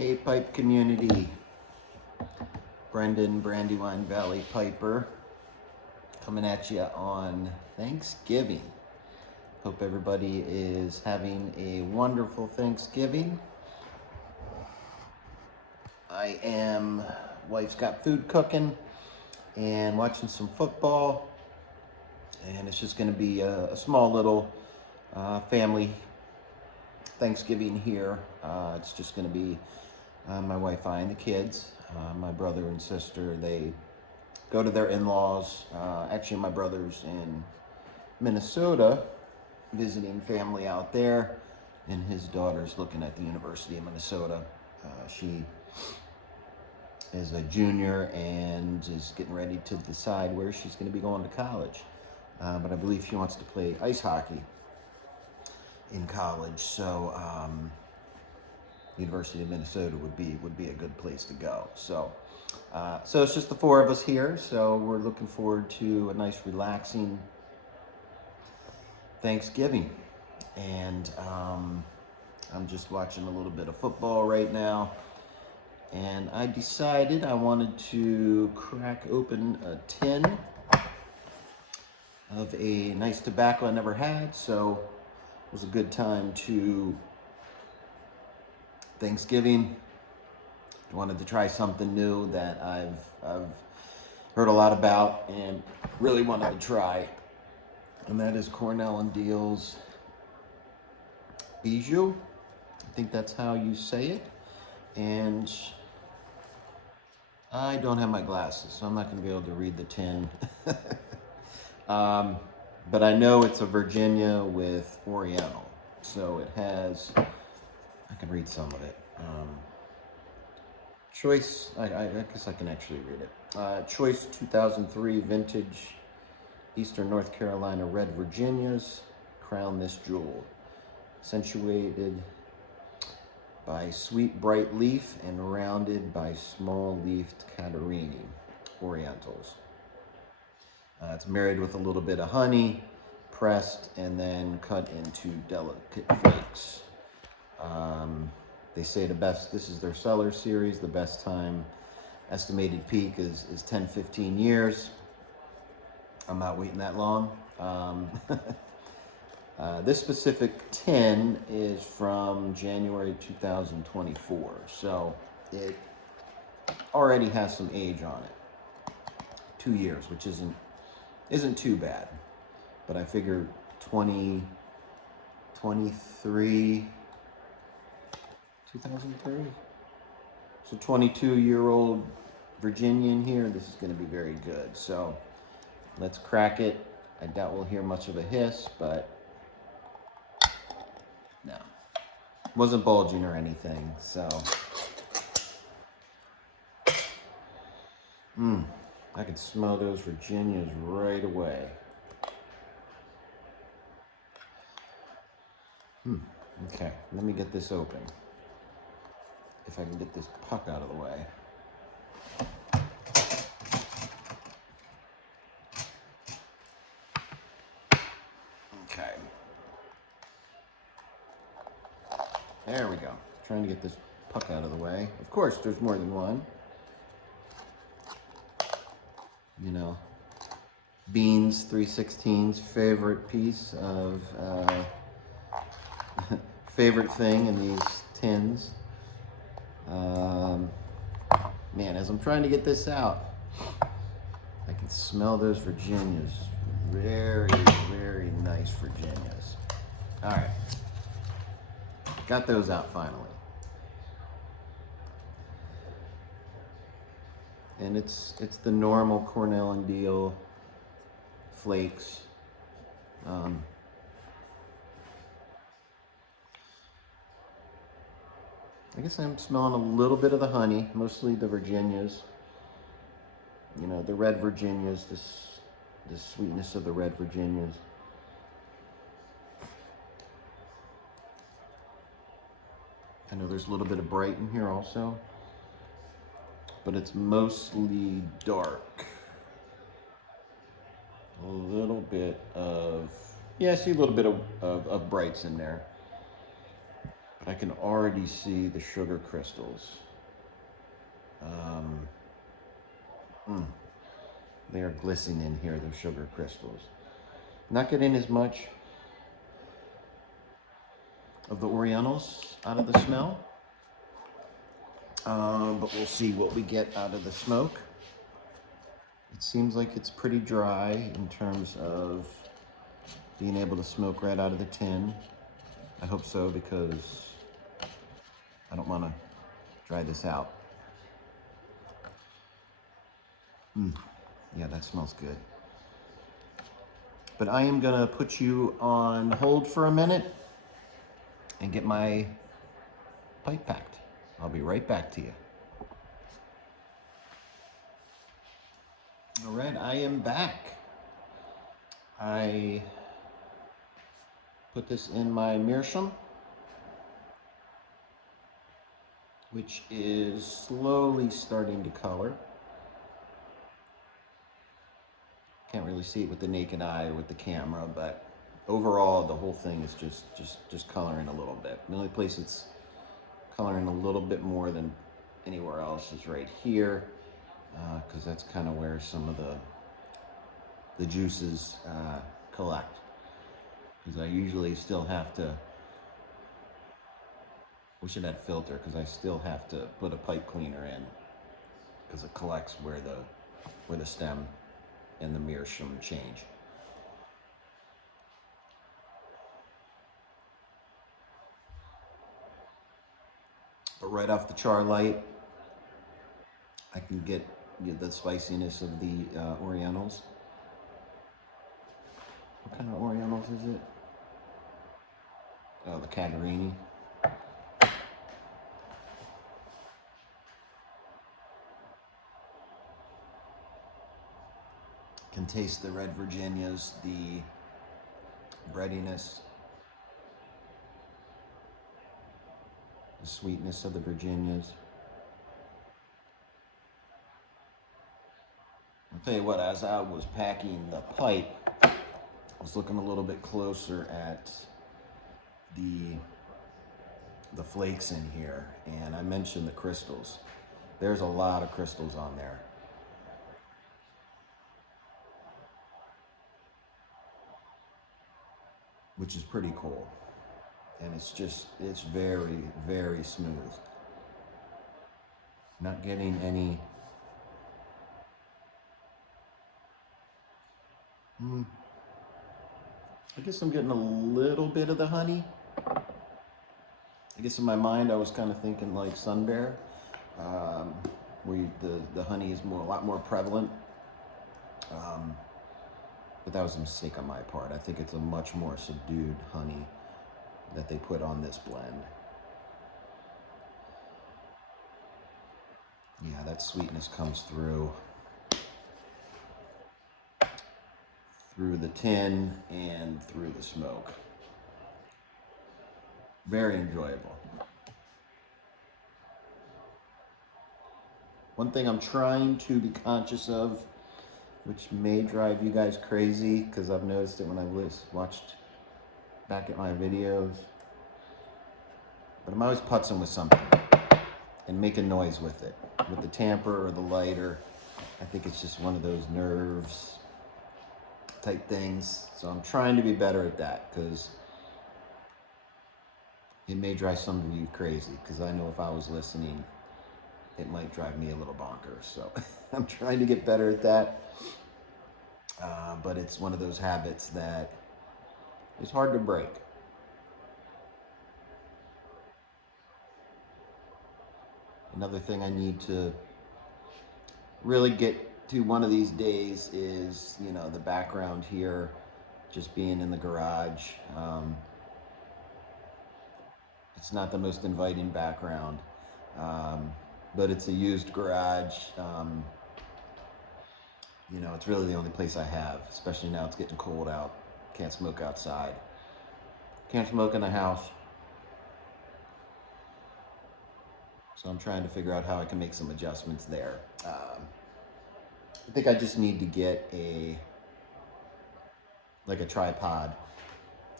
Hey, pipe community. Brendan, Brandywine Valley Piper, coming at you on Thanksgiving. Hope everybody is having a wonderful Thanksgiving. Wife's got food cooking and watching some football. And it's just going to be a small little family Thanksgiving here. It's just going to be my wife, I, and the kids. My brother and sister, they go to their in-laws. Actually, my brother's in Minnesota, visiting family out there, and his daughter's looking at the University of Minnesota. She is a junior and is getting ready to decide where she's going to be going to college. But I believe she wants to play ice hockey in college, so University of Minnesota would be a good place to go. So it's just the four of us here. So we're looking forward to a nice, relaxing Thanksgiving, and I'm just watching a little bit of football right now. And I decided I wanted to crack open a tin of a nice tobacco I never had, so it was a good time to Thanksgiving. I wanted to try something new that I've heard a lot about and really wanted to try, and that is Cornell and Deal's Bijou. I think that's how you say it. And I don't have my glasses, so I'm not going to be able to read the tin. But I know it's a Virginia with Oriental. So it has, I can read some of it. Choice, I guess I can actually read it. Choice 2003 Vintage Eastern North Carolina Red Virginias. Crown this jewel. Accentuated by sweet bright leaf and rounded by small leafed Catarini Orientals. It's married with a little bit of honey, pressed and then cut into delicate flakes. They say this is their cellar series. The best time, estimated peak is 10-15 years. I'm not waiting that long. This specific tin is from January 2024, so it already has some age on it. 2 years, which isn't too bad, but I figure 2023, so 22-year-old Virginian here. This is going to be very good. So let's crack it. I doubt we'll hear much of a hiss, but no, wasn't bulging or anything. So I can smell those Virginias right away. Okay, let me get this open. If I can get this puck out of the way. Okay. There we go. Trying to get this puck out of the way. Of course, there's more than one. You know, Beans 3/16's favorite piece of favorite thing in these tins. Man, as I'm trying to get this out, I can smell those Virginias. Very, very nice Virginias. All right, got those out finally. And it's the normal Cornell and Deal flakes. I guess I'm smelling a little bit of the honey, mostly the Virginias. You know, the red Virginias, the sweetness of the red Virginias. I know there's a little bit of bright in here also, but it's mostly dark. A little bit of, yeah, I see a little bit of brights in there. But can already see the sugar crystals. They are glistening in here, the sugar crystals. Not getting as much of the Orientals out of the smell. But we'll see what we get out of the smoke. It seems like it's pretty dry in terms of being able to smoke right out of the tin. I hope so, because I don't want to dry this out. Yeah, that smells good. But I am gonna put you on hold for a minute and get my pipe packed. I'll be right back to you. All right, I am back. I put this in my meerschaum, which is slowly starting to color. Can't really see it with the naked eye or with the camera, but overall the whole thing is just coloring a little bit. The only place it's coloring a little bit more than anywhere else is right here, because that's kind of where some of the juices collect. Because I usually still have to, wish it had filter, because I still have to put a pipe cleaner in, because it collects where the stem and the meerschaum change. But right off the char light, I can get the spiciness of the Orientals. What kind of Orientals is it? Oh, the Cagarini. Can taste the red Virginias, the breadiness, the sweetness of the Virginias. I'll tell you what, as I was packing the pipe, I was looking a little bit closer at the flakes in here, and I mentioned the crystals. There's a lot of crystals on there. Which is pretty cool. And it's very, very smooth. Not getting any I guess I'm getting a little bit of the honey. I guess in my mind I was kind of thinking like Sun Bear, where the honey is a lot more prevalent. But that was a mistake on my part. I think it's a much more subdued honey that they put on this blend. Yeah, that sweetness comes through the tin and through the smoke. Very enjoyable. One thing I'm trying to be conscious of, which may drive you guys crazy, because I've noticed it when I've watched back at my videos, but I'm always putzing with something and making noise with it, with the tamper or the lighter. I think it's just one of those nerves type things. So I'm trying to be better at that, because it may drive some of you crazy, because I know if I was listening, it might drive me a little bonkers. So I'm trying to get better at that. But it's one of those habits that is hard to break. Another thing I need to really get to one of these days is, the background here, just being in the garage. It's not the most inviting background, but it's a used garage. It's really the only place I have, especially now it's getting cold out. Can't smoke outside. Can't smoke in the house. So I'm trying to figure out how I can make some adjustments there. I think I just need to get a tripod,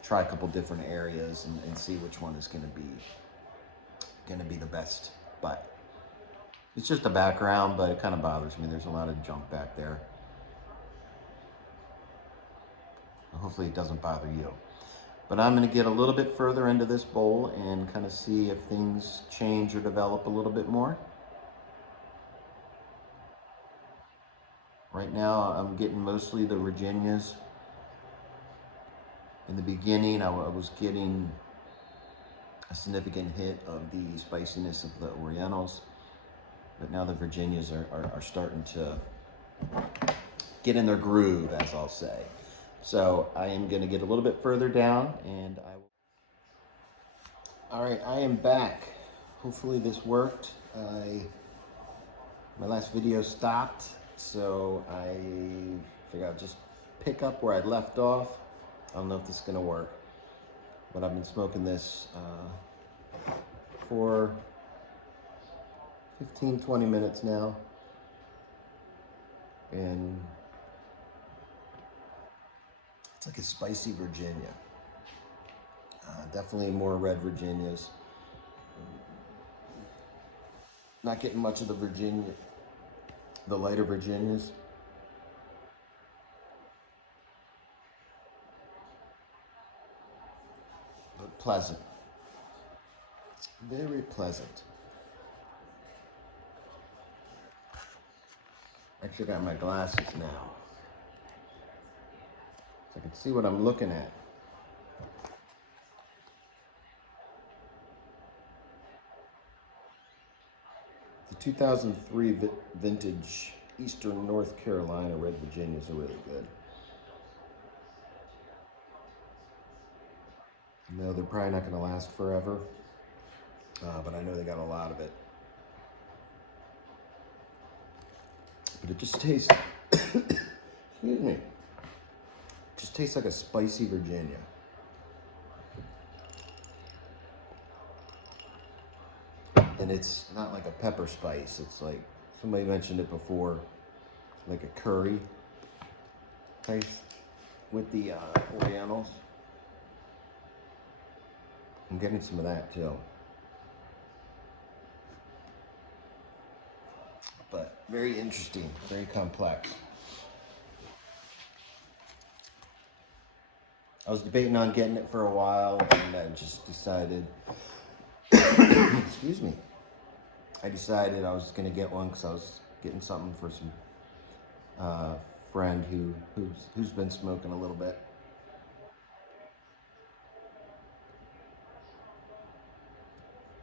try a couple different areas and see which one is going to be gonna be the best. But it's just a background, but it kind of bothers me. There's a lot of junk back there. Hopefully it doesn't bother you. But I'm gonna get a little bit further into this bowl and kind of see if things change or develop a little bit more. Right now I'm getting mostly the Virginias. In the beginning I was getting a significant hit of the spiciness of the Orientals, but now the Virginias are starting to get in their groove, as I'll say. So I am going to get a little bit further down, and all right, I am back. Hopefully this worked. My last video stopped, so I figured I'd just pick up where I left off. I don't know if this is going to work, but I've been smoking this for 15-20 minutes now, and it's like a spicy Virginia. Definitely more red Virginias. Not getting much of the Virginia, the lighter Virginias. But pleasant. Very pleasant. Actually got my glasses now, so I can see what I'm looking at. The 2003 vintage Eastern North Carolina red Virginias are really good. No, they're probably not going to last forever, but I know they got a lot of it. But it just tastes, excuse me, just tastes like a spicy Virginia. And it's not like a pepper spice. It's like, somebody mentioned it before, like a curry taste with the Orientals. I'm getting some of that too. But very interesting, very complex. I was debating on getting it for a while, and I just decided, excuse me, I decided I was gonna get one because I was getting something for some friend who's been smoking a little bit.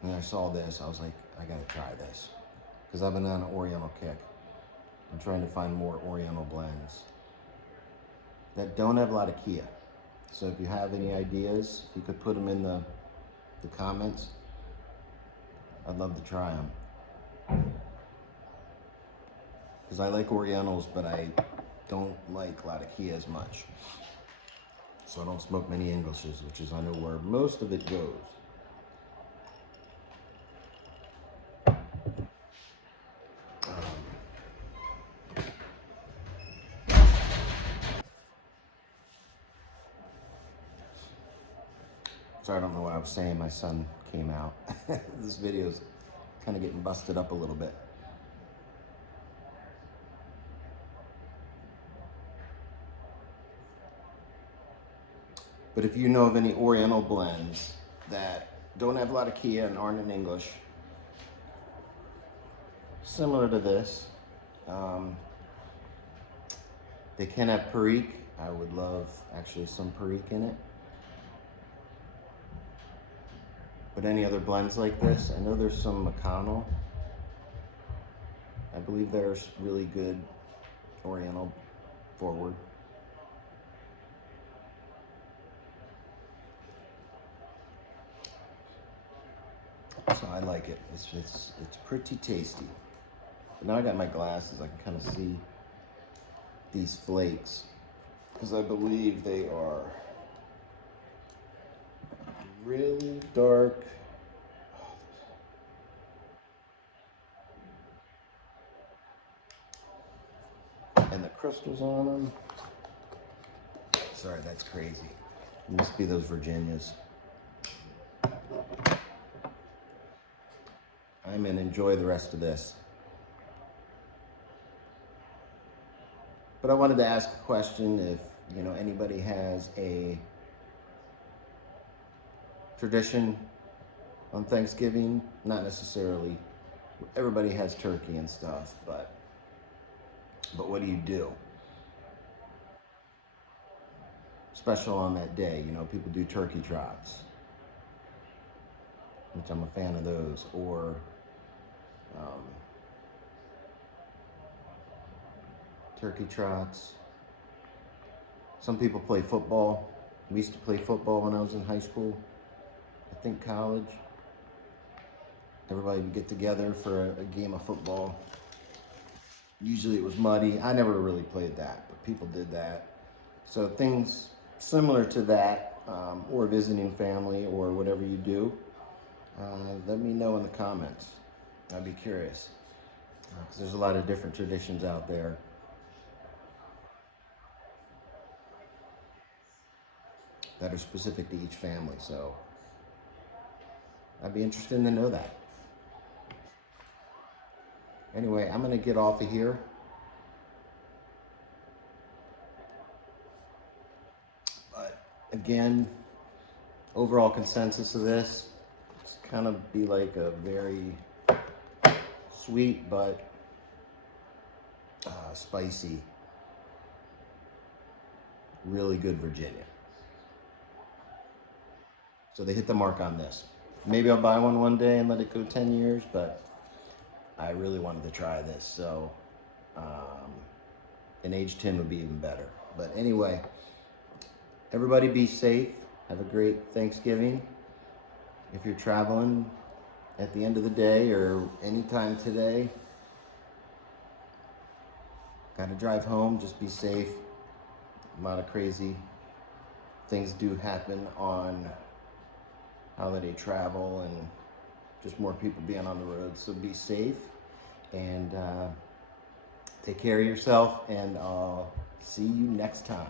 And I saw this, I was like, I gotta try this. Because I've been on an Oriental kick. I'm trying to find more Oriental blends that don't have a lot of Kia. So if you have any ideas, if you could put them in the comments, I'd love to try them. Because I like Orientals, but I don't like a lot of Kia as much. So I don't smoke many Englishes, which is I know where most of it goes. Sorry, I don't know what I was saying. My son came out. This video's kind of getting busted up a little bit. But if you know of any Oriental blends that don't have a lot of Kia and aren't in English, similar to this, they can have Perique. I would love actually some Perique in it. But any other blends like this, I know there's some McConnell. I believe there's really good Oriental forward. So I like it. It's pretty tasty. But now I got my glasses, I can kind of see these flakes, because I believe they are really dark. And the crystals on them. Sorry, that's crazy. It must be those Virginias. time and enjoy the rest of this. But I wanted to ask a question if, anybody has a tradition on Thanksgiving. Not necessarily, everybody has turkey and stuff, but what do you do? Special on that day, people do turkey trots, which I'm a fan of those, or um, turkey trots. Some people play football. We used to play football when I was in high school. I think college. Everybody would get together for a game of football. Usually it was muddy. I never really played that, but people did that. So things similar to that, or visiting family, or whatever you do, let me know in the comments. I'd be curious, because there's a lot of different traditions out there that are specific to each family. So I'd be interested to know that. Anyway, I'm gonna get off of here. But again, overall consensus of this, it's kind of be like a very sweet but spicy, really good Virginia. So they hit the mark on this. Maybe I'll buy one day and let it go 10 years, but I really wanted to try this. So an age 10 would be even better. But anyway, everybody be safe. Have a great Thanksgiving. If you're traveling at the end of the day or anytime today, gotta drive home, just be safe. A lot of crazy things do happen on holiday travel and just more people being on the road. So be safe and take care of yourself, and I'll see you next time.